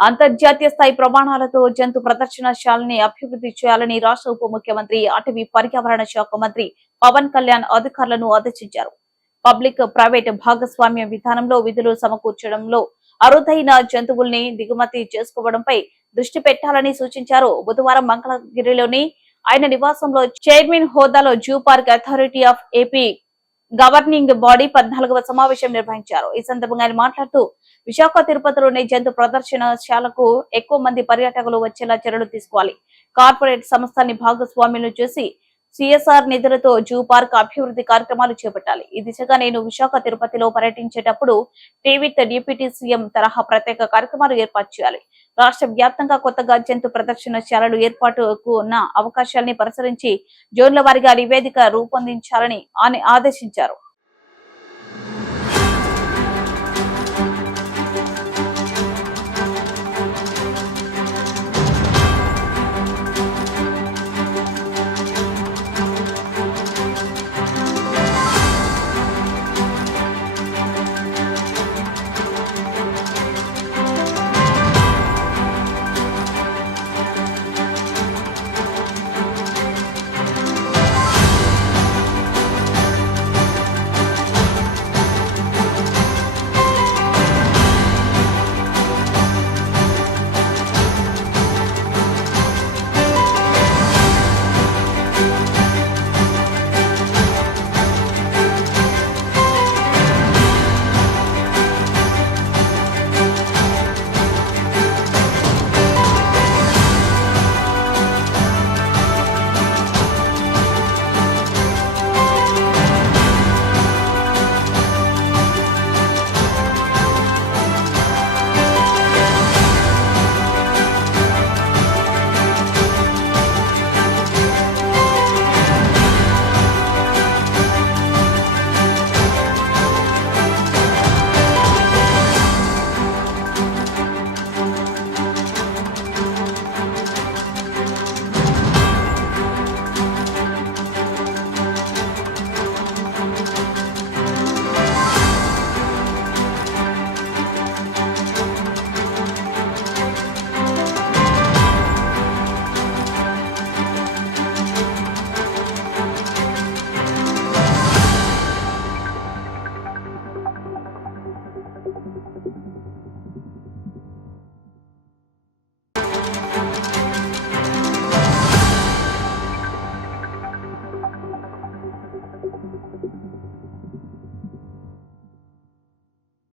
అంతర్జాతీయ స్థాయి ప్రమాణాలతో జంతు ప్రదర్శనశాలని అభివృద్ధి చేయాలని రాష్ట్ర ఉప ముఖ్యమంత్రి అటవీ పర్యావరణ శాఖ మంత్రి పవన్ కళ్యాణ్ అధికారులను ఆదేశించారు. పబ్లిక్ ప్రైవేట్ భాగస్వామ్య విధానంలో విధులు సమకూర్చడంలో అరుదైన జంతువుల్ని దిగుమతి చేసుకోవడంపై దృష్టి పెట్టాలని సూచించారు. బుధవారం మంగళగిరిలోని ఆయన నివాసంలో చైర్మన్ హోదాలో zoo park authority of AP governing body 14వ సమావేశం నిర్వహించారు. ఈ సందర్భంగా ఆయన మాట్లాడుతూ విశాఖ తిరుపతిలోని జంతు ప్రదర్శనశాలకు ఎక్కువ మంది పర్యాటకులు వచ్చేలా చర్యలు తీసుకోవాలి. కార్పొరేట్ సంస్థల్ని భాగస్వామ్యం చేసి సిఎస్ఆర్ నిధులతో జూ పార్క్ అభివృద్ధి కార్యక్రమాలు చేపట్టాలి. ఈ దిశగా నేను విశాఖ తిరుపతిలో పర్యటించేటప్పుడు టీవీత్ డిప్యూటీ సీఎం తరహా ప్రత్యేక కార్యక్రమాలు ఏర్పాటు చేయాలి. రాష్ట్ర వ్యాప్తంగా కొత్తగా జంతు ప్రదర్శనశాలలు ఏర్పాటుకు ఉన్న అవకాశాలని పరిశీలించి జోన్ల వారీగా నివేదిక రూపొందించాలని ఆదేశించారు.